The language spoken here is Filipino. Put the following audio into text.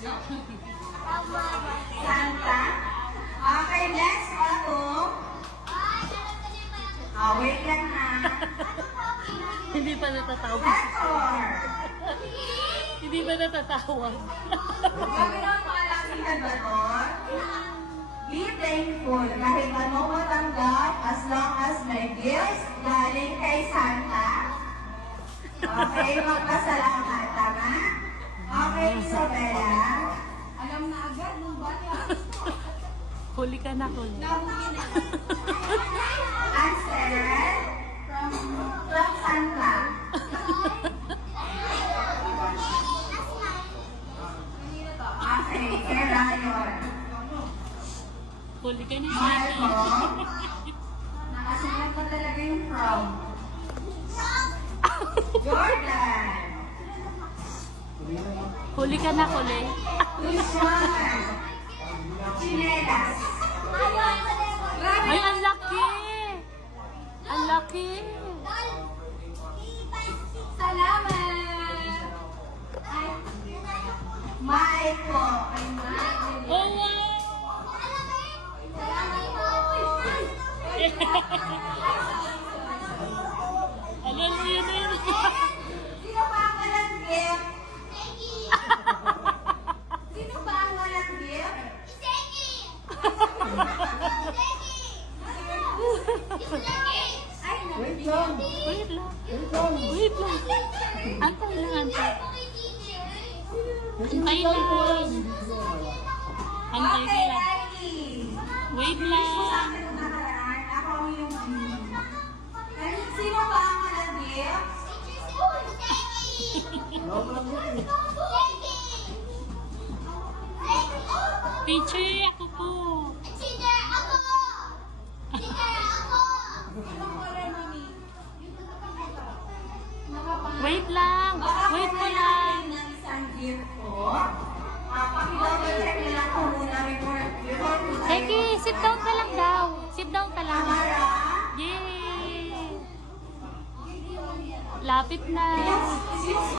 Santa. Okay, next ako. Wait lang ha. Hindi pa natatawag. Letter. Hindi pa natatawag. Sabi naman malaking na doon. Be thankful kahit ano matanggap as long as may gifts galing kay Santa. Okay, magpasalamat. Tama? Okay, Isabella. Alam na agad nung bata. Huli ka na, huli. Answer from Santa. Okay, kay Ryan. Huli ka na. Marco. Nakasulat ko talaga yung from. Jordan. Huli ka na, huli. Tushman. Chinelas. Ay, ang laki! Ang laki! Salamat. Maiko. Oh, wow! Alam mo yun yun. Sino ba ang walang gift? Sino ba ang walang gift? Wait lang. Wait lang. Antay lang, antay. Antay lang. Antay Okay, lang. Riley. Wait Sa lang. akin ang nakaraan, ako yung sino ba ang walang gift? Teacher, ako po. Wait lang. Wait mo lang. Ng isang gift ko. Pakidouble-check na lang ko muna before Seki, sit down ka lang daw. Sit down ka lang. Amara. Yay! Lapit na. Yes.